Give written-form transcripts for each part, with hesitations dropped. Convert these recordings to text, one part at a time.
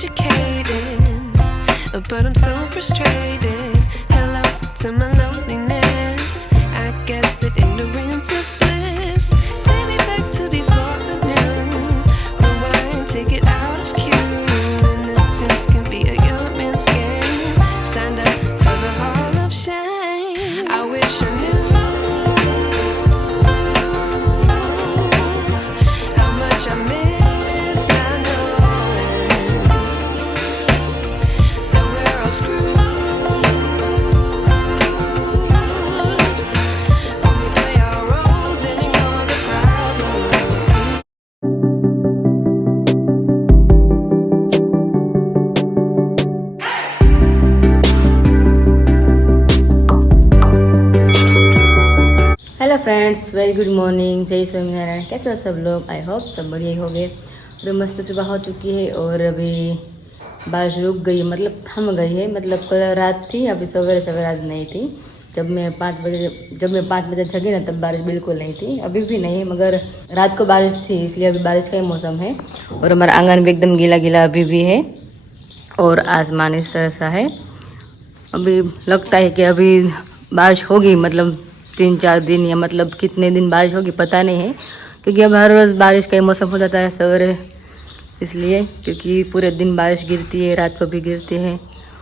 educated, but I'm so frustrated. Hello to my loneliness. I guess that ignorance is bliss. Take me back to before I knew. Rewind, take it out of cue. Innocence can be a young man's game. Signed up for the hall of shame. I wish I knew how much I miss not knowing that we're all screwed when we play our roles and ignore the problem. Hello friends, very good morning. जय स्वामीनारायण। कैसे हो सब लोग? I hope सब बढ़िया ही हो गए। अभी मस्त सुबह हो चुकी है और अभी बारिश रुक गई है, मतलब थम गई है। मतलब कल रात थी, अभी सवेरे सवेरे आज नहीं थी। जब मैं 5 बजे जगी ना तब बारिश बिल्कुल नहीं थी, अभी भी नहीं है, मगर रात को बारिश थी, इसलिए अभी बारिश का ही मौसम है। और हमारा आंगन भी एकदम गीला गीला अभी भी है और आसमान इस तरह सा है। अभी लगता है कि अभी बारिश होगी, मतलब 3-4 दिन या मतलब कितने दिन बारिश होगी पता नहीं है, क्योंकि अब हर रोज़ बारिश का ही मौसम हो जाता है सवेरे, इसलिए क्योंकि पूरे दिन बारिश गिरती है, रात को भी गिरती है।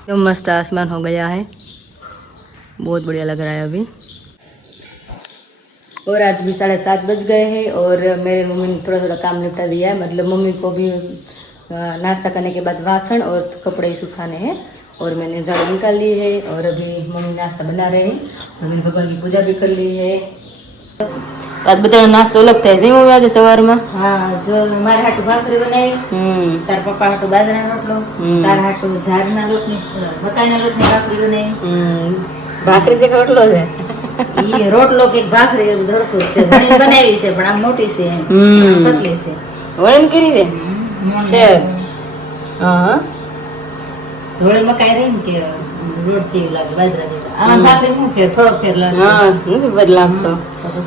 तो मस्त आसमान हो गया है, बहुत बढ़िया लग रहा है अभी। और आज भी 7:30 बज गए हैं और मेरे मम्मी ने थोड़ा थोड़ा काम निपटा दिया है। मतलब मम्मी को भी नाश्ता करने के बाद वासन और कपड़े सुखाने हैं और मैंने झाड़ू निकाल ली है और अभी मम्मी नाश्ता बना रहे हैं। मम्मी भगवान की पूजा भी कर ली है। रात बताओ नाश्तो अलग થાય છે હું આજે સવારમાં? હા, જો મારા હાટુ ભાખરી બનાવી, તાર પપ્પા હાટુ બાજરાનો રોટલો, તાર હાટુ ઝાડના લોટની મકાઈના લોટની ભાખરી બનાવી। ભાખરી જે રોટલો છે ઈ રોટલો કે ભાખરી એવું ધડકું છે, ઘણી બનાવી છે પણ આમ મોટી છે, પતલી છે, વળન કરી દે છે। હા, ધોળી મકાઈ રહી ને કે રોટ જેવી લાગે, બાજરા જેવી। આમાં ભાખરી શું ફેર, થોડોક ફેર લાગે। હા, નથી બદ લાગતો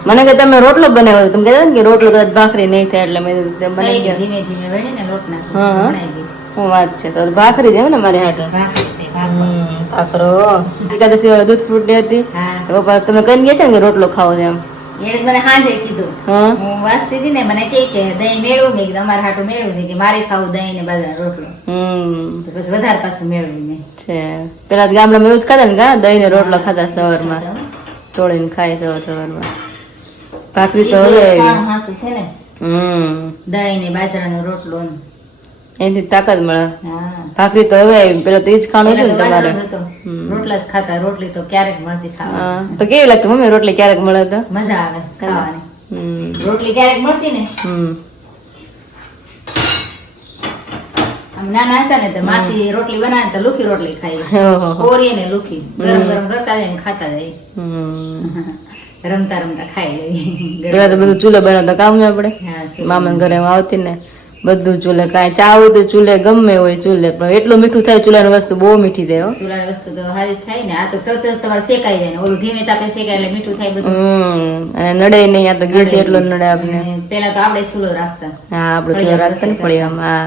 મને કે તમે રોટલો બનાવ્યો, તમે કહેતા ને કે રોટલો તો ભાખરી નહીં થાય, એટલે મેં બનાવી ગયા ધીમે ધીમે વળીને લોટ નાખી બનાવી દીધી। હું વાત છે તો ભાખરી છે ને મારી હાટે ભાખરી છે, ભાખરો। ભાખરો એકાદશી દૂધ ફ્રૂટ ની હતી, હા, તો તમે કઈ ગયા છે ને કે રોટલો ખાવો છે એમ? એને મને હાજે કીધું, હા, હું વાંચતી હતી ને, મને કે દહીં મેળવું, મેં કીધું અમારે હાટું મેળવું છે કે મારે ખાવું દહીં ને બાજરાનો રોટલો, તો પછી વધારે પાછું મેળવ્યું મેં છે। પેલા ગામડામાં એવું જ ખાતા ને, કા દહીં ને રોટલો ખાતા સવારમાં, તોડીને ખાય સવારમાં। ભાખરી તો હવે હાસું છે ને, દહીં ને બાજરાનો રોટલો ને એનાથી તાકાત મળે। હા, ભાખરી તો હવે આવી, પેલા તો ઈ જ ખાવાનું હતું ને તમારે? રોટલા જ ખાતા, રોટલી તો ક્યારેક મળતી ખાવાની। તો કેવી લાગતી મમ્મી રોટલી ક્યારેક મળે તો? મજા આવે ખાવાની। રોટલી ક્યારેક મળતી ને, આમ નાના હતા ને તો માસી રોટલી બનાવે તો લુખી રોટલી ખાઈ, કોરી ને લુખી ગરમ ગરમ કરતા જાય ને ખાતા જાય, રમતા રમતા ખાઈ જાય। પેલા તો બધું ચૂલે બનાવતા કામ ને આપણે મામા ઘરે આવતી ને બધું ચૂલે, કાંઈ ચા હોય તો ચૂલે, ગમે હોય ચૂલે, પણ એટલું મીઠું થાય ચૂલાની વસ્તુ બહુ મીઠી થાય। ચૂલાની વસ્તુ તો સારી થાય ને, આ તો તરત તમારે શેકાઈ જાય ને, ઓલું ધીમે તાપે શેકાય એટલે મીઠું થાય બધું, અને નડે નહીં, આ તો ગેસ એટલો નડે આપણે। પેલા તો આપણે ચૂલો રાખતા, હા આપણે ચૂલો રાખતા ને પડી આમ, હા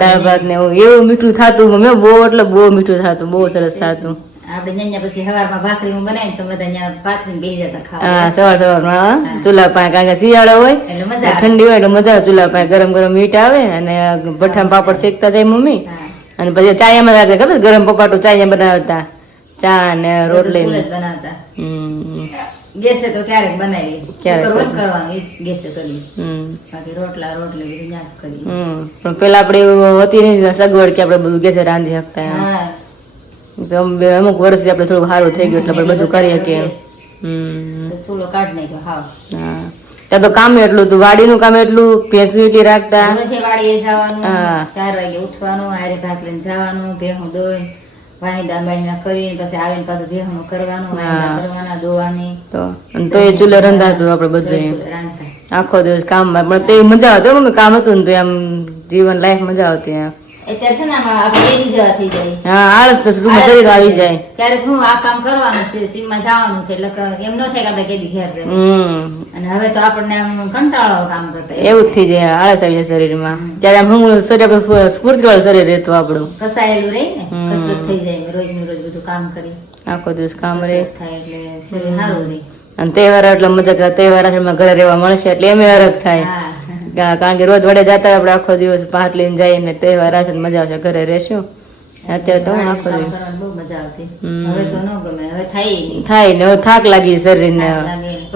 દાળ ભાત ને એવું મીઠું થતું, ગમે બહુ એટલે બહુ મીઠું થતું, બહુ સરસ થતું। આપણે અહીંયા પછી સવારમાં ભાખરી હું બનાવી તો બધા અહીંયા પાથરીને બેસી જતા ખાવા। હા, સવારમાં ચૂલા પાસે, કારણ કે શિયાળો હોય એટલે મજા આવે, ઠંડી હોય એટલે મજા આવે, ચૂલા પાસે ગરમ ગરમ મીઠ આવે અને ભઠ્ઠા પાપડ શેકતા જાય મમ્મી, અને પછી ચાયામાં રાખે, ખબર ગરમ પપાટું ચાયા બનાવતા, ચા ને રોટલી બનાવતા। ગેસે તો ક્યારેક બનાવી, કરવાનું ગેસે કરી, બાકી રોટલા રોટલી બધું નાશ કરી। પણ પેલા આપડે હતી નહીં સગવડ કે આપડે બધું ગેસે રાંધી શકતા, અમુક વર્ષથી આપડે થોડું સારું થઈ ગયું એટલે આપણે બધું કરી શકીએ। ચૂલો કાઢી નાખ્યો હાવ। હા, ત્યાં તો કામ એટલું હતું, વાડીનું કામ એટલું, ફેસિલિટી રાખતા, વાડીએ જવાનું, 4 વાગે ઉઠવાનું, આરે ભાત લઈને જવાનું, ભેહું દોઈ વાહિદા બાહિદા કરીને પછી આવીને પાછું ભેહું કરવાનું, વાહિદા કરવાના, દોવાની, તો એ ચૂલે રંધાતું આપડે બધું આખો દિવસ કામમાં, પણ તે મજા આવતી મમ્મી, કામ હતું ને તો આમ જીવન લાઈફ મજા આવતી। અત્યારે છે ને આમાં આપણે એની જેવા થઈ જાય. હા આળસ પછી રૂમમાં શરીર આવી જાય. ક્યારેક હું આ કામ કરવાનું છે, સીમમાં જવાનું છે, એટલે એમ ન થાય કે આપણે કેદી ઘેર રહે. અને હવે તો આપણને આમ કંટાળો કામ કરતા એવું જ થઈ જાય, આળસ આવી જાય શરીરમાં. ત્યારે આમ હું શરીર આપણે સ્ફૂર્તિ વાળું શરીર રહેતું આપણું, કસાયેલું રહી ને, કસરત થઈ જાય, રોજ નું રોજ બધું કામ કરી આખો દિવસ કામ રહે થાય એટલે શરીર સારું રહે. અને તહેવાર એટલે મજા કરે, તહેવાર ઘરે રહેવા મળશે એટલે એમ અરગ થાય. કારણ કે રોજ વડે જતા આપણે આખો દિવસ ભાત લઈને જઈએ ને તહેવાર આવશે મજા આવશે, ઘરે રહેશું. અત્યારે તો આખો દિવસ બહુ મજા આવતી. હવે તો ન ગમે, હવે થાય ને હવે થાક લાગી શરીર ને.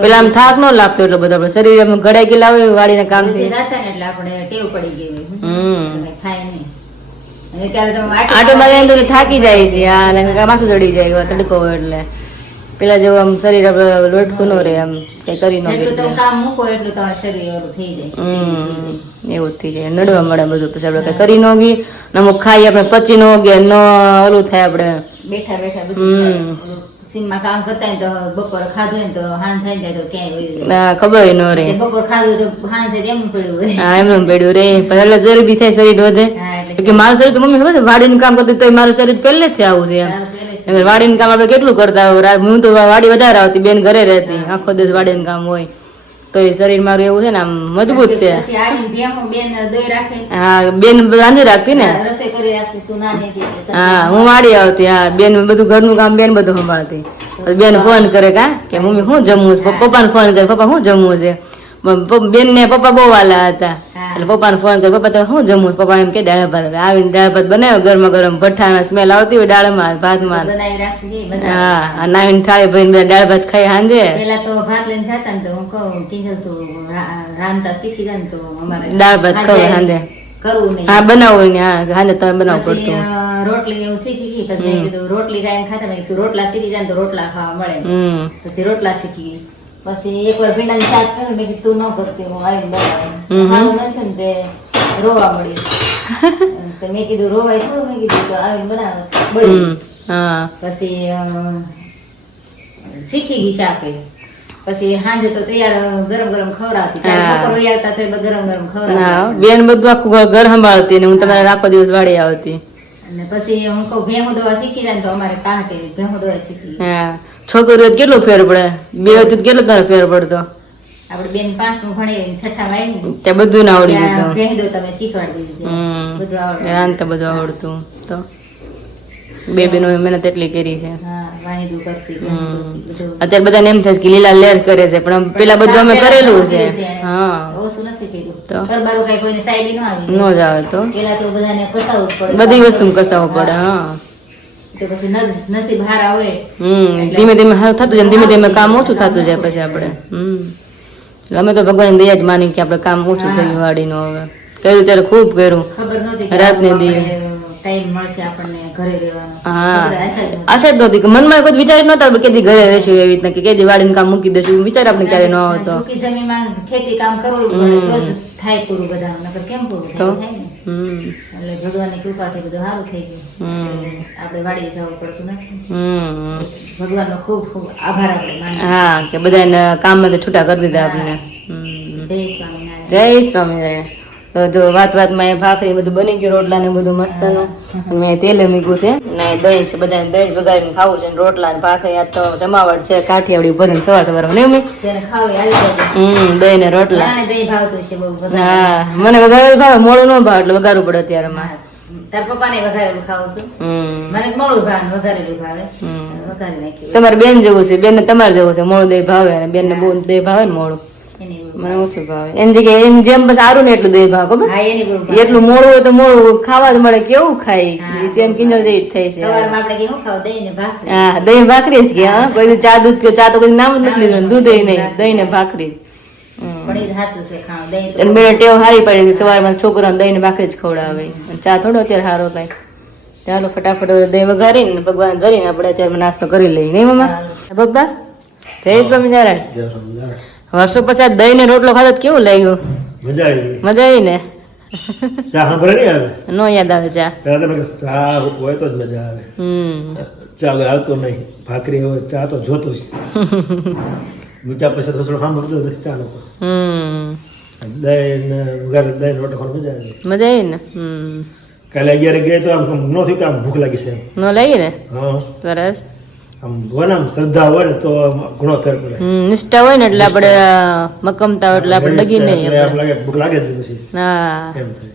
પેલા આમ થાક ન લાગતો એટલો બધો, આપણે શરીર એમ ગળાઈ ગયેલા હોય વાડીને કામ થી એટલે આપણે ટેવ પડી ગઈ હોય, થાય નહીં. આટો મારી થાકી જાય છે, માથું ચડી જાય તડકો હોય એટલે. પેલા જેવું આમ શરીર આપણે લોટકું ન રહે, આમ કઈ કરી ન કામ મૂકો એટલું તમારું શરીર ઓલું થઈ જાય, એવું જ થઈ જાય, નડવા મળે બધું. પછી આપણે કઈ કરી ન ગઈ, અમુક ખાઈ આપણે પચી ન ગયા, ન ઓલું થાય આપણે બેઠા બેઠા બધું. સીમમાં કામ કરતા હોય તો બપોર ખાધું હોય તો હાન થઈ જાય તો ક્યાંય ખબર ન રહે. બપોર ખાધું તો હાન થાય એમ પડ્યું હોય. હા એમનું પડ્યું રે, એટલે જરૂરી થાય શરીર વધે. કે મારું શરીર તો મમ્મી ખબર છે વાડીનું કામ કરતી તો મારું શરીર પહેલેથી આવું છે એમ. વાડીનું કામ આપણે કેટલું કરતા હોય, હું તો વાડી વધારે આવતી, બેન ઘરે રહેતી, આખો દિવસ વાડીનું કામ હોય તો એ શરીર મારું એવું છે ને આમ મજબૂત છે. હા બેન રાંધી રાખતી ને, હા હું વાડી આવતી, હા બેન બધું ઘરનું કામ બેન બધું સંભાળતી. બેન ફોન કરે કે મમ્મી શું જમવું છે, પપ્પાને ફોન કરે પપ્પા શું જમવું છે. બેન ને પપ્પા બહુ વાલા હતા એટલે પપ્પાને ફોન કરે પપ્પા તમે શું જમવું, પપ્પા એમ કે દાળ ભાત. આવીને દાળ ભાત બનાવ્યો ગરમા ગરમ, ભઠ્ઠાના સ્મેલ આવતી હોય દાળમાં ભાતમાં. હા નાવીને ખાઈ ભાઈ દાળ ભાત ખાઈ સાંજે. પેલા તો ભાત લઈને જતા ને તો હું કહું કીધું તું રાંધતા શીખી જાય ને તો અમારે દાળ ભાત ખાવ સાંજે કરવું નહીં. હા બનાવવું ને, હા સાંજે તમે બનાવવું પડતું. રોટલી એવું શીખી ગઈ પછી મેં કીધું રોટલી કાયમ ખાતા, મેં કીધું રોટલા શીખી જાય ને તો રોટલા ખાવા મળે. પછી રોટલા શીખી ગઈ. પછી એકવાર ભીંડાની શાક કર્યું, મેં કીધું તું ન કરતી, હું આવીને બનાવું નથી ને તે રોવા મળી. મેં કીધું રોવાય થોડું, મેં કીધું તો આવીને બનાવે બળી. પછી શીખી ગઈ શાક. પછી સાંજે તો તૈયાર ગરમ ગરમ ખવડાવતી, બપોર વહી આવતા તો ગરમ ગરમ ખવડાવતી. બેન બધું આખું ઘર સંભાળતી ને હું તમારે આખો દિવસ વાડી આવતી. અને પછી હું કહું ભેહું દવા શીખી જાય ને તો અમારે કાંઠે ભેહું દવા શીખી. હા છોકરીઓ કેટલો ફેર પડે, બે હતું કેટલો તારો ફેર પડતો. આપડે બેન 5મું ભણી 6ઠામાં આવી ત્યાં બધું ના આવડી ગયું, ભેહું દવા તમે શીખવાડી દીધી, બધું આવડે. રાંધતા બધું આવડતું. તો બે બેનો મહેનત એટલી કરી છે. અત્યારે બધાને એમ થાય કે લીલા લેર કરે છે, પણ પેલા બધું અમે કરેલું છે. હા ઓછું નથી કર્યું, કરબારો કઈ કોઈને સાઈડ ન આવી ન જ આવે. તો પેલા તો બધાને કસાવવું પડે, બધી વસ્તુ કસાવવું પડે. હા તો પછી નસીબ હારા હોય. ધીમે ધીમે સારું થતું જાય, ધીમે ધીમે કામ ઓછું થતું જાય. પછી આપણે અમે તો ભગવાન દયા જ માની કે આપણે કામ ઓછું થયું વાડીનું. હવે કર્યું ત્યારે ખૂબ કર્યું, ખબર નહોતી રાતને દી ટાઈમ મળશે આપણને ઘરે રહેવાનો. હા આશા જ નહોતી, મનમાં કોઈ વિચાર નહોતા કેદી ઘરે રહેશું એવી રીતના, કે કેદી વાડીનું કામ મૂકી દેશું, વિચાર આપણે ક્યારે ન આવતો. ટૂંકી જમીનમાં ખેતી કામ કરવું પડે તો જ થાય પૂરું બધાનું, નકર કેમ પૂરું થાય ને. એટલે ભગવાનની કૃપાથી બધું સારું થઈ ગયું, આપણે વાડીએ જવું પડતું નથી. ભગવાનનો ખૂબ ખૂબ આભાર આપણે માનીએ. હા કે બધાને કામમાંથી છૂટા કરી દીધા આપણે. જય સ્વામિનારાયણ. જય સ્વામિનારાયણ. તો જો વાત વાતમાં ભાખરી બધું બની ગયું, રોટલા ને બધું મસ્તનું. મેં તેલે મૂક્યું છે ને દહીં છે, બધાને દહીં વગાડીને ખાવું છે. રોટલા ને ભાખરી આ તો જમાવટ છે, કાઠિયાવાડી ભરીને સવાર સવાર નહીં દહીં ને રોટલા. હા મને વઘારેલું ભાવે, મોડું ન ભાવે એટલે વઘારવું પડે અત્યારે. તાર પપ્પાને વઘારેલું ખાવું હતું, મને મોડું ભાવે વઘારેલું ભાવે, વઘારી નાખ્યું. તમારે બેન જેવું છે, બેન ને તમારે જેવું છે, મોડું દહીં ભાવે અને બેન ને બહુ દહીં ભાવે ને મોડું. મને ઓછું ભાવે. એની જગ્યાએ એની જેમ બસ સારું ને એટલું દહીં ભાવ ખબર, એટલું મોડું હોય તો મોડું ખાવા જ મળે, કેવું ખાઈ સેમ કિંજલ જેવી થાય છે. હા દહીં ભાખરી જ કે, હા કોઈ ચા દૂધ કે ચા તો કોઈ નામ જ નથી લીધું, દૂધ નહીં, દહીં ને ભાખરી. મેં ટેવ હારી પડી, સવારમાં છોકરાને દહીં ને ભાખરી જ ખવડાવે, ચા થોડો અત્યારે સારો થાય. ચાલો ફટાફટ દહીં વઘારીને ભગવાન ધરીને આપણે અત્યારે નાસ્તો કરી લઈએ, નહીં મમ્મા? પપ્પા જય સ્વામિનારાયણ. વર્ષો પછી દહીં ને રોટલો ખાધો કેવું લાગ્યું? મજા આવી ને? નો યાદ આવે ચા? ચા હોય તો જ મજા આવે. ચા આવતો નહીં, ભાખરી હોય, ચા તો જોતો જ. મીઠા પછી થોડું સાંભળતું નથી ચા લોકો. દહીં રોટલો ખાવાનું મજા આવે. મજા આવી ને? કાલે 11 ગયા તો આમ ન થયું કે આમ ભૂખ લાગી છે ન લાગી ને હા સરસ આમ જોને આમ શ્રદ્ધા હોય ને તો આમ ઘણો ફેર પડે નિષ્ઠા હોય ને એટલે આપણે મક્કમતા હોય એટલે આપણે ડગી નહીં એટલે આમ લાગે ભૂખ લાગે જ નહીં પછી હા એમ થાય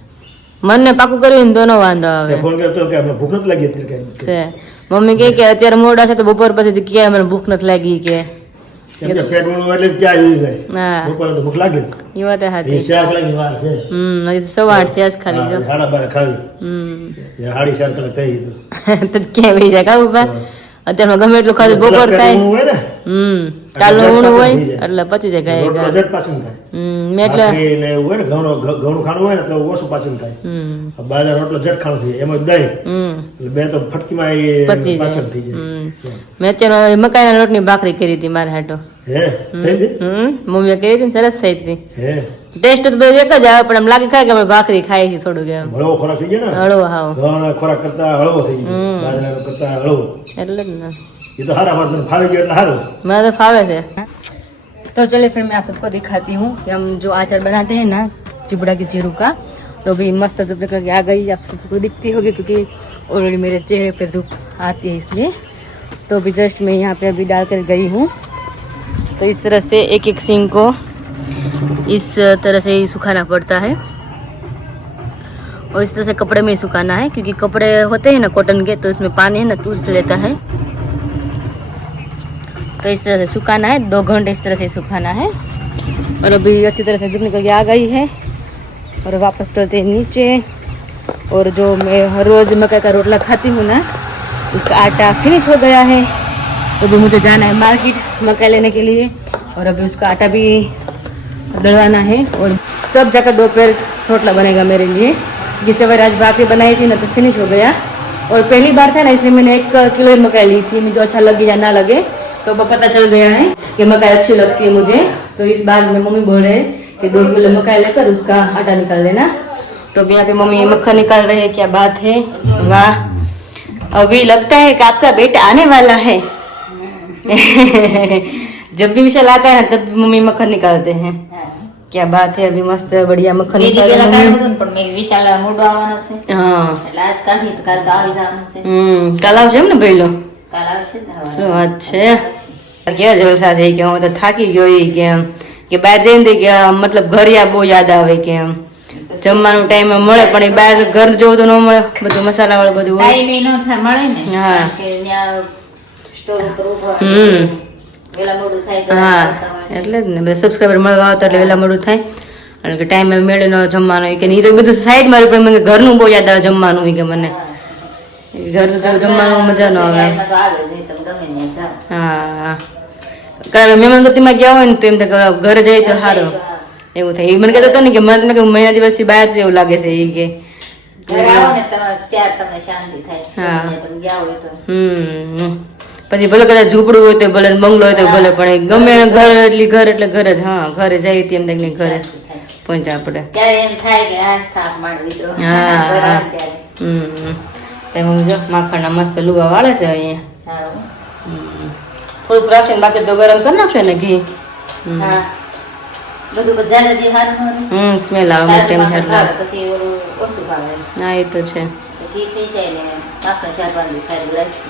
મનને પાકું કર્યું ને તો નો વાંધો આવે તે ફોન કર્યો તો કે અમને ભૂખ નથી લાગી એટલે કે છે મમ્મી કહે કે અત્યારે મોડા છે તો બપોર પછી કે મને ભૂખ નથી લાગી કે કેમ કે પેટ વણું એટલે ક્યાં આવી જાય હા બપોરે તો ભૂખ લાગે જ એ વાત એ સાચી શાક લાગી વાર છે હજી તો 8:30 થયા જ ખાલી જો 12:30 ખાવી એ 4:30 કલાક થઈ ગયું તો ક્યાં વહી જાય કાબુ પા અત્યારમાં ગમે એટલું ખાધું બપોર થાય હોય ને કાલનું ઊણું હોય એટલે પચી જાય ગાય રોટલો ઝટ પાચન થાય મેં એટલે ભાખરી ને એવું હોય ને ઘઉંનું ખાણું હોય ને તો ઓછું પાચન થાય બાજરા રોટલો ઝટ ખાણું થઈ જાય એમાં દહીં એટલે બે તો ફટકીમાં એ પચી જાય. પાચન થઈ જાય મેં અત્યારે મકાઈના લોટની ભાખરી કરી હતી મારા હાટો હે થઈ ગઈ? મમ્મીએ કરી હતી ને સરસ થઈ હતી હે ટેસ્ટ તો બધું એક જ આવે પણ એમ લાગે ખાય કે આપણે ભાખરી ખાઈ છે થોડુંક એમ હળવો ખોરાક થઈ ગયો ને હળવો હાવ ઘઉંના ખોરાક કરતા હળવો થઈ ગયો બાજરાનો કરતા હળવો એટલે જ ને ये तो हरा बर्तन फावे गया એટલે हारो मैं तो फावे से तो चलिए फिर मैं आप सबको दिखाती हूँ कि हम जो अचार बनाते हैं ना चिबड़ा की जीरू का तो अभी मस्त धूप निकल के आ गई आप सबको दिखती होगी क्योंकि ऑलरेडी मेरे चेहरे पर धूप आती है इसलिए तो अभी जस्ट मैं यहाँ पे अभी डाल कर गई हूँ तो इस तरह से एक एक सींग को इस तरह से ही सुखाना पड़ता है और इस तरह से कपड़े में ही सुखाना है क्योंकि कपड़े होते हैं ना कॉटन के तो इसमें पानी है ना चूस लेता है तो इस तरह से सुखाना है 2 घंटे इस तरह से सुखाना है और अभी अच्छी तरह से धूप निकल के आ गई है और वापस चलते हैं नीचे और जो मैं हर रोज़ मक्का का रोटला खाती हूँ ना उसका आटा फिनिश हो गया है तो अभी मुझे जाना है मार्केट मक्का लेने के लिए और अभी उसका आटा भी दलवाना है और तब जाकर दोपहर रोटला बनेगा मेरे लिए जिस सवेरे आज भाखरी बनाई थी ना तो फिनिश हो गया और पहली बार था ना इसलिए मैंने 1 किलो ही मकाई ली थी मुझे अच्छा लगे या ना लगे तो पता चल गया है कि मकाई अच्छी लगती है मुझे तो इस बार में मम्मी बोल रहे हैं कि 2 किलो मकाई लेकर उसका आटा निकाल देना तो अभी यहाँ पे मम्मी मक्खन निकाल रही है क्या बात है वाह अभी लगता है कि आपका बेटा आने वाला है जब भी विशाल आता है तब मम्मी मक्खन निकालते हैं क्या बात है अभी मस्त बढ़िया मक्खन निकाल रहे हैं પણ મેં વિશાલ મોડો આવવાનો છે हाँ એટલે આજ કાઢી તો કાલ તો આવી જવાનું છે કાલ આવશે એમ ને પહેલો કાલ આવશે ને હવે. શું વાત છે કેવા જલસા થઈ કે હું તો થાકી ગયો ઈ કે એમ કે બહાર જઈને કે મતલબ ઘર યા બહુ યાદ આવે કે એમ જમવાનું ટાઈમ મળે પણ એ બહાર ઘર જેવું તો ન મળે બધું મસાલા વાળું બધું હોય ટાઈમ નો થાય મળે ને હા. કે ત્યાં સ્ટોર ઉપર ઊભા વેલા મોડું થાય તો હા આવતા હોય. એટલે જ ને બધા સબસ્ક્રાઈબર મળવા આવતા એટલે વહેલા મોડું થાય અને કે ટાઈમે મેળે ન જમવાનું હોય કે નહીં તો બધું સાઈડ મારું પણ મને ઘરનું બહુ યાદ આવે જમવાનું હોય કે મને ઘર જેવું જમવાનું મજા ન આવે એમાં તો આવે જ નહીં, તમે ગમે ત્યાં જાઓ. હા કારણ મહેમાન ગતિમાં ગયા હોય ને તો એમ થાય કે ઘરે જઈએ તો સારું એવું થાય એ મને કહેતો હતો ને કે મને કે મહિના દિવસથી બહાર છે એવું લાગે છે એ કે ઘરે આવો ને ત્યારે તમને શાંતિ થાય હા. ગમે ત્યાં તમે ગયા હોય તો પછી ભલે કદાચ ઝૂંપડું હોય તો ભલે બંગલો હોય તો ભલે પણ એ ગમે ઘર એટલી ઘર એટલે ઘર જ હા ઘરે જઈએ તેમ થાય કે ઘરે શાંતિ થાય. પહોંચ્યા આપણે ત્યારે એમ થાય કે આ થાક માંડ વિદ્રોહ. હા. ઘરે આવે ત્યારે. તેમાં જો માખણના મસ્ત લુવા વાળે છે અહીંયા હા. થોડુંક રાખશે ને બાકી તો ગરમ કરી નાખશે ને ઘી હા. બધું બજાર જ હારું સ્મેલ આવે મોટે ભાવે, એટલે પછી ઓલું ઓછું ભાવે. હા એ તો છે તો ઘી થઈ જાય ને માખણ શાકભાજી ખાઈ રાખી.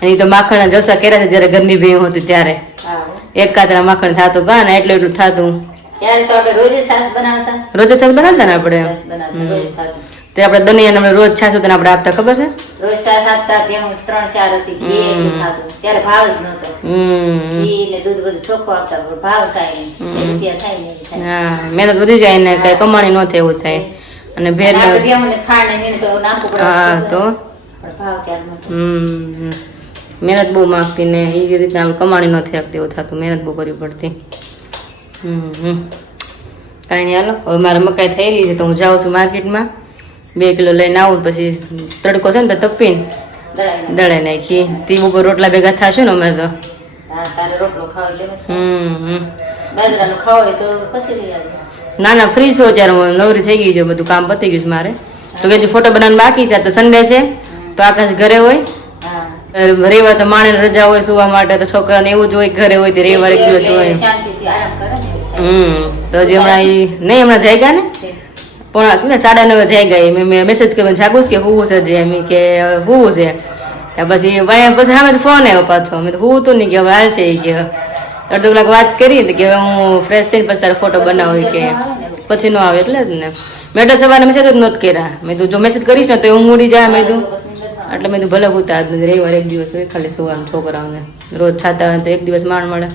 અને ઈ તો માખણના જલસા કર્યા છે જ્યારે ઘરની ભેં હતી ત્યારે હા. એક કાતરા માખણ થતું કા ને એટલું એટલું થતું ત્યારે તો આપણે રોજ છાશ બનાવતા. રોજ છાશ બનાવતા ને આપણે છાશ બનાવતા, રોજ થતું. તે આપણે દનિયાને આપણે રોજ છાશ હતું ને આપણે આપતા ખબર છે રોજ છાશ આપતા, ભેહું 3-4 હતી, ઘી એટલું થતું. ત્યારે ભાવ જ નહોતો. ઘી ને દૂધ બધું ચોખ્ખું આપતા, પણ ભાવ કાંઈ નહીં. 2 રૂપિયા થાય ને એમ થાય. હા મહેનત વધી જાય ને કઈ કમાણી ન થાય એવું થાય અને ભેર અને આપણે ભેહુંને ખાંડ ને એને તો નાખવું પડે. હા તો પણ ભાવ ત્યારે નહોતો. મહેનત બહુ માગતી ને એ રીતના આપણે કમાણી ન થઈ શકતી એવું થતું મહેનત બહુ કરવી પડતી કાંઈ નહીં હાલો હવે મારે મકાઈ થઈ રહી છે તો હું જાઉં છું માર્કેટમાં 2 કિલો લઈને આવું પછી તડકો છે ને તો તપીને દળાઈને. દળાઈ નાખી તે ઉપર રોટલા ભેગા થશે ને અમે તો હા, તારે રોટલો ખાવો એટલે મસ્ત. હમ બાજરાનું ખાવો હોય તો પછી લઈ આવજો. ના ના ફ્રી છો ત્યારે હું નવરી થઈ ગઈ છે બધું કામ પતી ગયું છે મારે તો કે હજી ફોટો બનાવવાનું બાકી છે આ તો સન્ડે છે તો આકાશ ઘરે હોય હા. રવિવાર તો માણે રજા હોય સુવા માટે તો છોકરાને એવું જ હોય ઘરે હોય તે રવિવાર એક દિવસ હોય શાંતિથી આરામ કરે ને એવું થાય. તો હજી હમણાં ઈ નહીં હમણાં જાગ્યા ને છે. પોણા 9:30 જઈ ગઈ મેં મેસેજ કર્યો જાગું કે હું છે જે એમ કે હું છે પછી સામે ફોન આવ્યો પાછો મેં તો હું તો નહીં કે હવે હાલ છે કે અડધો કલાક વાત કરી કે હવે હું ફ્રેશ થઈને પછી તારો ફોટો બનાવું કે પછી ન આવે એટલે જ ને મેં તો સવારે મેસેજ જ નહોતું કર્યા મેં તું જો મેસેજ કરીશ ને તો હું મૂડી જાય મેં તું એટલે મેં તું ભલે ઉતાર રવિવાર એક દિવસ હોય ખાલી સુવાનું છોકરાઓને રોજ છાતા હોય તો એક દિવસ માંડ મળે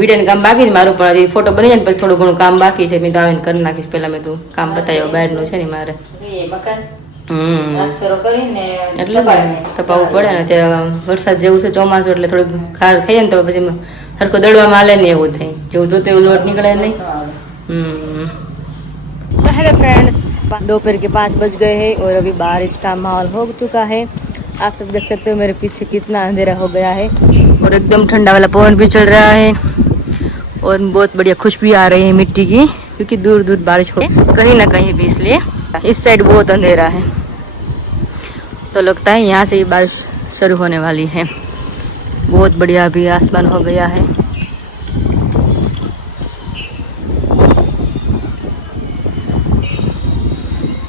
વિડીયોનું કામ બાકી છે મારું પણ ફોટો બની જાય ને પછી થોડું ઘણું કામ બાકી છે મેં તો આવીને કરી નાખીશ પહેલાં મેં તું કામ બતાવ્યો બહારનું છે ને મારે એટલે તપાવવું પડે ને ત્યાં વરસાદ જેવું છે ચોમાસું એટલે થોડુંક ખાર થઈ જાય ને તો પછી સરખો દળવામાં હાલે ને એવું થાય જેવું જોતે એવું લોટ નીકળે नहीं। तो हेलो फ्रेंड्स दोपहर के 5 बज गए हैं और अभी बारिश का माहौल हो चुका है। आप सब देख सकते हो मेरे पीछे कितना अंधेरा हो गया है और एकदम ठंडा वाला पवन भी चल रहा है और बहुत बढ़िया खुशबू आ रही है मिट्टी की क्योंकि दूर दूर बारिश हो कहीं ना कहीं भी, इसलिए इस साइड बहुत अंधेरा है तो लगता है यहाँ से ये बारिश शुरू होने वाली है। बहुत बढ़िया अभी आसमान हो गया है।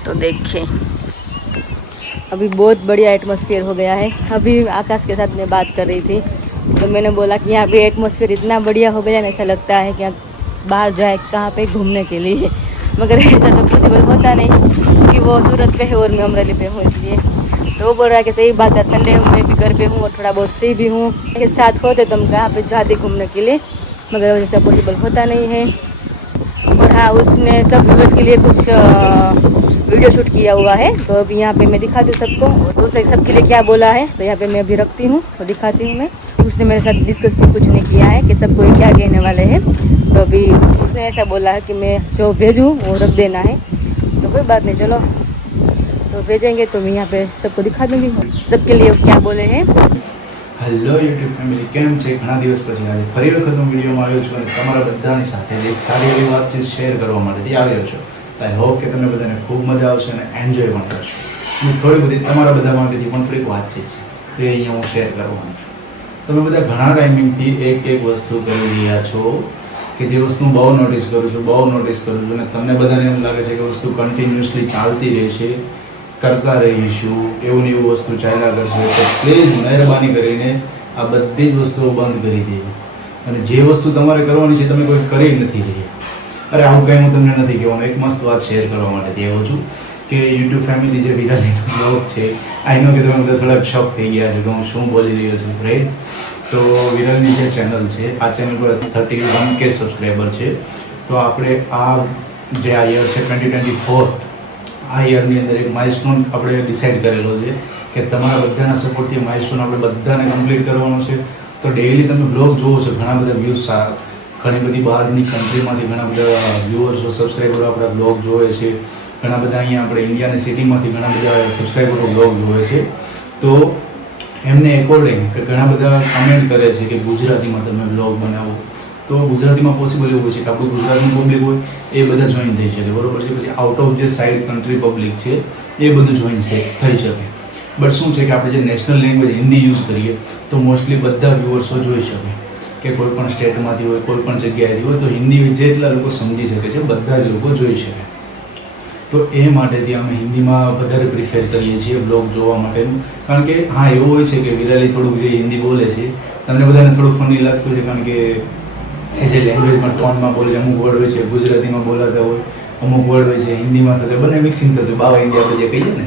तो देखिए अभी बहुत बढ़िया एटमॉस्फेयर हो गया है। अभी आकाश के साथ मैं बात कर रही थी तो मैंने बोला कि यहाँ पे एटमॉस्फेयर इतना बढ़िया हो गया ना, ऐसा लगता है कि बाहर जाए कहाँ पे घूमने के लिए, मगर ऐसा तो पॉसिबल होता नहीं क्योंकि वो सूरत पे है और मैं अमरेली पे हूँ, इसलिए तो वो बोल रहा है कि सही बात है संडे हूँ मैं भी घर पे हूँ और थोड़ा बहुत फ्री भी हूँ के साथ होते तो हम कहाँ पे जाते घूमने के लिए, मगर ऐसा पॉसिबल होता नहीं है। और हाँ उसने सब व्यूअर्स के लिए कुछ वीडियो शूट किया हुआ है तो अभी यहाँ पे मैं दिखाती हूँ सबको और उसने सबके लिए क्या बोला है तो यहाँ पे मैं अभी रखती हूँ तो दिखाती हूँ मैं। उसने मेरे साथ डिस्कस भी कुछ नहीं किया है कि सबको क्या कहने वाले हैं, तो अभी उसने ऐसा बोला है कि मैं जो भेजूँ वो रख देना है तो कोई बात नहीं, चलो तो भेजेंगे तो मैं यहाँ पे सबको दिखा दूँगी सबके लिए क्या बोले हैं। हेलो यूट्यूब फैमिली केम छे घणा दिवस પછી આજે ફરી વખત હું વિડિયોમાં આવ્યો છું અને તમારા બધાની સાથે એક સારી એવી વાતચીત શેર કરવા માટે આવ્યો છું। આઈ હોપ કે તમને બધાને ખૂબ મજા આવશે અને એન્જોય પણ કરશો। હું થોડી બધી તમારા બધા માટેથી પણ થોડીક વાતચીત છે તે અહીંયા હું શેર કરવાનો છું। તમે બધા ઘણા ટાઈમિંગથી એક વસ્તુ કરી રહ્યા છો કે જે વસ્તુ હું બહુ નોટિસ કરું છું અને તમને બધાને એમ લાગે છે કે વસ્તુ કન્ટિન્યુઅસલી ચાલતી રહેશે, કરતા રહીશું, એવું ને એવું વસ્તુ ચાલ્યા કરશે, તો પ્લીઝ મહેરબાની કરીને આ બધી જ વસ્તુઓ બંધ કરી દેજો અને જે વસ્તુ તમારે કરવાની છે તમે કોઈ કરી નથી રહ્યા। અરે આવું કંઈ હું તમને નથી કહેવાનું, એક મસ્ત વાત શેર કરવા માટે આવ્યો છું કે યુટ્યુબ ફેમિલી જે વિરાલીનો બ્લોગ છે આઈ નો કે તમે બધા થોડાક શોક થઈ ગયા છો કે હું શું બોલી રહ્યો છું, રાઈટ? તો વિરાલની જે ચેનલ છે આ ચેનલ પર 31K સબસ્ક્રાઈબર છે। તો આપણે આ જે આ યર છે 2024 આ યરની અંદર એક માઇલસ્ટોન આપણે ડિસાઇડ કરેલો છે કે તમારા બધાના સપોર્ટથી માઇલસ્ટોન આપણે બધાને કમ્પ્લીટ કરવાનો છે। તો ડેઈલી તમે બ્લોગ જોવો છો, ઘણા બધા વ્યૂઝ ઘણી બધી બહારની કન્ટ્રીમાંથી ઘણા બધા વ્યુઅર્સો સબસ્ક્રાઈબરો આપણા બ્લોગ જોવે છે, ઘણા બધા અહીંયા આપણે ઇન્ડિયાની સિટીમાંથી ઘણા બધા સબસ્ક્રાઈબરો બ્લોગ જોવે છે। તો એમને એકોર્ડિંગ કે ઘણા બધા કમેન્ટ કરે છે કે ગુજરાતીમાં તમે બ્લોગ બનાવો, તો ગુજરાતીમાં પોસિબલ એવું હોય છે કે આપણું ગુજરાતનું પબ્લિક હોય એ બધા જોઈન થઈ શકે, બરોબર છે? પછી આઉટ ઓફ જે સાઈડ કન્ટ્રી પબ્લિક છે એ બધું જોઈન થઈ શકે। બટ શું છે કે આપણે જે નેશનલ લેંગ્વેજ હિન્દી યુઝ કરીએ તો મોસ્ટલી બધા વ્યુઅર્સો જોઈ શકે કે કોઈ પણ સ્ટેટમાંથી હોય, કોઈ પણ જગ્યાએથી હોય, તો હિન્દી જેટલા લોકો સમજી શકે છે બધા જ લોકો જોઈ શકે। તો એ માટેથી અમે હિન્દીમાં વધારે પ્રિફેર કરીએ છીએ બ્લોગ જોવા માટેનું, કારણ કે હા એવું હોય છે કે વિરાલી થોડુંક જે હિન્દી બોલે છે તમને બધાને થોડું ફની લાગતું છે, કારણ કે એ જે લેંગ્વેજમાં ટોનમાં બોલે, અમુક વર્ડ હોય છે ગુજરાતીમાં બોલાતા હોય, અમુક વર્ડ હોય છે હિન્દીમાં થતા, બંને મિક્સિંગ થતું, બાવા હિન્દી આપણે જે કહીએ ને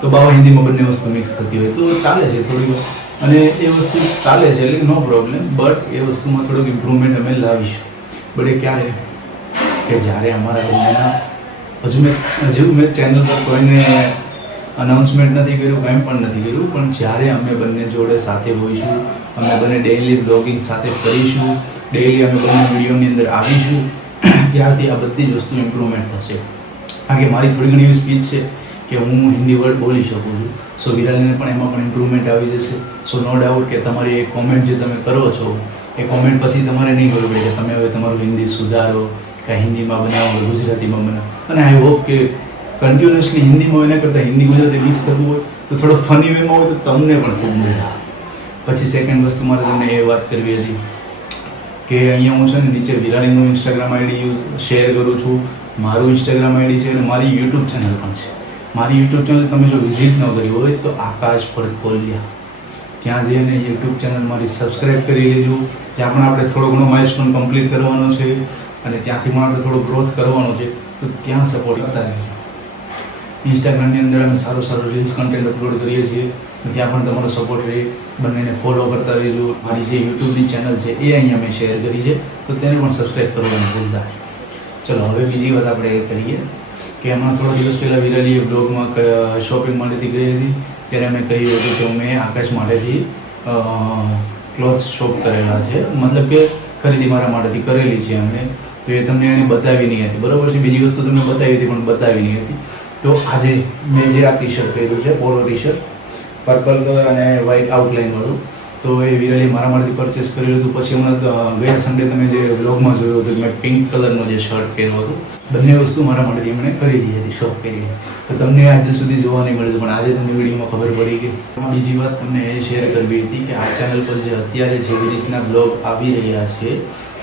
તો બાવા હિન્દીમાં બંને વસ્તુ મિક્સ થતી હોય તો ચાલે છે થોડી વાર, અને એ વસ્તુ ચાલે છે એટલે નો પ્રોબ્લેમ, બટ એ વસ્તુમાં થોડુંક ઇમ્પ્રુવમેન્ટ અમે લાવીશું। બટ એ ક્યારે કે જ્યારે અમારા બંનેના હજુ મેં ચેનલ પર કોઈને અનાઉન્સમેન્ટ નથી કર્યું, કંઈ પણ નથી કર્યું, પણ જ્યારે અમે બંને જોડે સાથે હોઈશું, અમે બંને ડેઇલી બ્લોગિંગ સાથે કરીશું, ડેઇલી અમે બંને વિડીયોની અંદર આવીશું, ત્યારથી આ બધી જ વસ્તુ ઇમ્પ્રુવમેન્ટ થશે। કારણ કે મારી થોડી ઘણી એવી સ્પીચ છે કે હું હિન્દી વર્ડ બોલી શકું છું, સો વિરાલીને પણ એમાં પણ ઇમ્પ્રુવમેન્ટ આવી જશે। સો નો ડાઉટ કે તમારી એક કોમેન્ટ જે તમે કરો છો એ કોમેન્ટ પછી તમારે નહીં કરવું પડે કે તમે હવે તમારું હિન્દી સુધારો કે હિન્દીમાં બનાવો, ગુજરાતીમાં બનાવો, અને આઈ હોપ કે કન્ટિન્યુઅસલી હિન્દીમાં એના કરતાં હિન્દી ગુજરાતી મિક્સ થતું હોય તો થોડો ફની વેમાં હોય તો તમને પણ ખૂબ મજા આવે। પછી સેકન્ડ વસ્તુ મારે તમને એ વાત કરવી હતી કે અહીંયા હું છે ને નીચે વિરાલીનું ઇન્સ્ટાગ્રામ આઈડી શેર કરું છું, મારું ઇન્સ્ટાગ્રામ આઈડી છે અને મારી યુટ્યુબ ચેનલ પણ છે. મારી યુટ્યુબ ચેનલ તમે જો વિઝિટ ન કરી હોય તો આકાશ પડખોલિયા ત્યાં જઈને યુટ્યુબ ચેનલ મારી સબસ્ક્રાઈબ કરી લેજો. ત્યાં પણ આપણે થોડો ઘણો માઇલસ્ટોન કમ્પ્લીટ કરવાનો છે અને ત્યાંથી પણ આપણે થોડો ગ્રોથ કરવાનો છે, તો ત્યાં સપોર્ટ કરતા રહેજો. ઇન્સ્ટાગ્રામની અંદર અમે સારું રીલ્સ કન્ટેન્ટ અપલોડ કરીએ છીએ, તો ત્યાં પણ તમારો સપોર્ટ રહે. બંનેને ફોલો કરતા રહેજો. મારી જે યુટ્યુબની ચેનલ છે એ અહીંયા મેં શેર કરી છે, તો તેને પણ સબસ્ક્રાઈબ કરવાનું ભૂલતા. ચલો હવે બીજી વાત આપણે કરીએ કે હમણાં થોડા દિવસ પહેલાં વિરાલીએ બ્લોગમાં શોપિંગ માટેથી ગઈ હતી, ત્યારે અમે કહ્યું હતું કે મેં આકાશ માટેથી ક્લોથ શોપ કરેલા છે, મતલબ કે ખરીદી મારા માટેથી કરેલી છે અમને. તો એ તમને એને બતાવી નહીં હતી, બરાબર છે. બીજી વસ્તુ તમને બતાવી હતી પણ બતાવી નહીં હતી. તો આજે મેં જે આ ટી શર્ટ પહેર્યું છે, પોલો ટી શર્ટ પર્પલ કલર અને વ્હાઇટ આઉટલાઇન વાળું, તો એ વિરાલી મારા માટેથી પરચેસ કરેલું હતું. પછી હમણાં ગયા સન્ડે તમે જે વ્લોગમાં જોયું હતું મેં પિંક કલરનો જે શર્ટ પહેર્યો હતો, બંને વસ્તુ મારા માટેથી એમણે ખરીદી હતી, શોપ કરી. તો તમને આજે સુધી જોવા નહીં મળ્યું, પણ આજે તમને વિડીયોમાં ખબર પડી કે. બીજી વાત તમને એ શેર કરવી હતી કે આ ચેનલ પર જે અત્યારે જેવી રીતના બ્લોગ આવી રહ્યા છે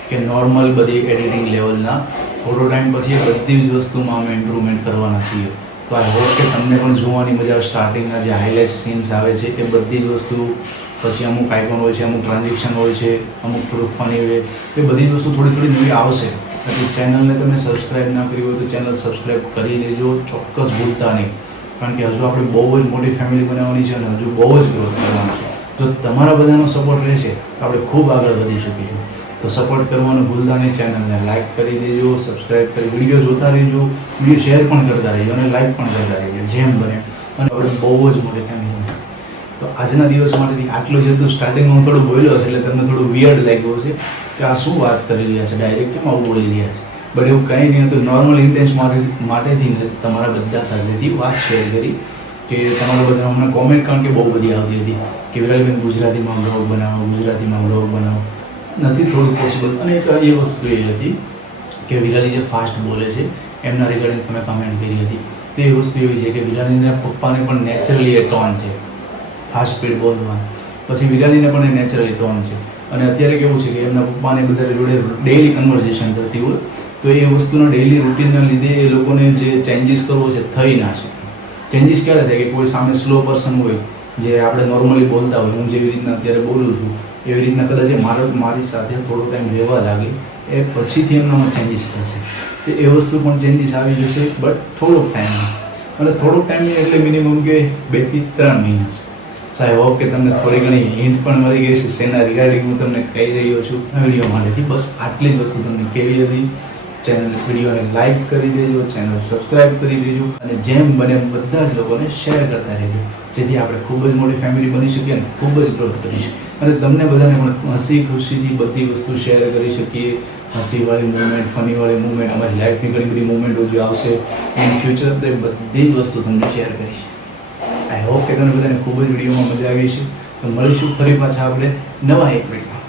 કે નોર્મલ બધી એડિટિંગ લેવલના, થોડો ટાઈમ પછી એ બધી જ વસ્તુમાં અમે ઇમ્પ્રુવમેન્ટ કરવાના છીએ. તો આઈ હોપ કે તમને પણ જોવાની મજા આવે. સ્ટાર્ટિંગના જે હાઇલાઇટ સીન્સ આવે છે એ બધી જ વસ્તુ, પછી અમુક આઇકોન હોય છે, અમુક ટ્રાન્ઝેક્શન હોય છે, અમુક થોડુંક ફની હોય, તો એ બધી જ વસ્તુ થોડી નવી આવશે. એટલે ચેનલને તમે સબસ્ક્રાઈબ ના કરી હોય તો ચેનલ સબસ્ક્રાઈબ કરી લેજો, ચોક્કસ ભૂલતા નહીં. કારણ કે હજુ આપણે બહુ જ મોટી ફેમિલી બનાવવાની છે અને હજુ બહુ જ ગ્રોથ કરવાનું છે. જો તમારા બધાનો સપોર્ટ રહેશે તો આપણે ખૂબ આગળ વધી શકીશું. તો સપોર્ટ કરવાનું ભૂલતા નહીં. ચેનલને લાઇક કરી દેજો, સબસ્ક્રાઈબ કરી, વિડીયો જોતા રહેજો, વિડીયો શેર પણ કરતા રહેજો અને લાઇક પણ કરતા રહેજો જેમ બને. અને આપણે બહુ જ મોટી ફેમિલી. તો આજના દિવસ માટેથી આટલું જ હતું. સ્ટાર્ટિંગમાં હું થોડું બોલ્યો છે એટલે તમને થોડું વિયર્ડ લાગ્યું છે કે આ શું વાત કરી રહ્યા છે, ડાયરેક્ટ કેમ આવું બોલી રહ્યા છે. બટ એવું કંઈ નહીં હતું. નોર્મલ ઇન્ટેન્સ માટેથી જ તમારા બધા સાથેથી વાત શેર કરી કે તમારા બધા હમણાં કોમેન્ટ, કારણ કે બહુ બધી આવતી હતી કે વિરાલીબેન ગુજરાતીમાં બ્લોગ બનાવો, ગુજરાતીમાં બ્લોગ બનાવો. નથી થોડું પોસિબલ. અને એક એ વસ્તુ એ હતી કે વિરાલી જે ફાસ્ટ બોલે છે એમના રિગાર્ડિંગ તમે કમેન્ટ કરી હતી. તો એ વસ્તુ એવી છે કે વિરાલીના પપ્પાને પણ નેચરલી એ ટોન છે ફાસ્ટ સ્પીડ બોલમાં, પછી વિરાલીને પણ એ નેચરલી ટોન છે. અને અત્યારે કેવું છે કે એમના પપ્પાને બધા જોડે ડેઇલી કન્વર્ઝેશન થતી હોય, તો એ વસ્તુના ડેઇલી રૂટીનના લીધે એ લોકોને જે ચેન્જીસ કરવો છે થઈ ના શકે. ચેન્જીસ ક્યારે થાય કે કોઈ સામે સ્લો પર્સન હોય જે આપણે નોર્મલી બોલતા હોય, હું જેવી રીતના અત્યારે બોલું છું એવી રીતના કદાચ મારી સાથે થોડો ટાઈમ રહેવા લાગે, એ પછીથી એમનામાં ચેન્જીસ થશે. તો એ વસ્તુ પણ ચેન્જીસ આવી જશે, બટ થોડોક ટાઈમમાં. અને થોડોક ટાઈમ એટલે મિનિમમ કે 2 થી 3 મહિના છે. સો આઈ હોપ કે તમને થોડી ઘણી હિન્ટ પણ મળી ગઈ છે શેના રિગાર્ડિંગ હું તમને કહી રહ્યો છું આ વિડીયો માટેથી. બસ આટલી જ વસ્તુ તમને કહેવી હતી. ચેનલ વિડીયોને લાઇક કરી દેજો, ચેનલ સબસ્ક્રાઈબ કરી દેજો અને જેમ બને એમ બધા જ લોકોને શેર કરતા રહેજો, જેથી આપણે ખૂબ જ મોટી ફેમિલી બની શકીએ અને ખૂબ જ ગ્રોથ કરી શકીએ. અને તમને બધાને પણ હસી ખુશીથી બધી વસ્તુ શેર કરી શકીએ. હસીવાળી મૂવમેન્ટ, ફનીવાળી મૂવમેન્ટ, અમારી લાઈફની ઘણી બધી મૂવમેન્ટો જે આવશે ઇન ફ્યુચર, તો એ બધી જ વસ્તુ તમને શેર કરીશ. આઈ હોપ કે તમને બધાને ખૂબ જ વિડીયોમાં મજા આવી છે. તો મળીશું ફરી પાછા આપણે નવા એક વિડીયો.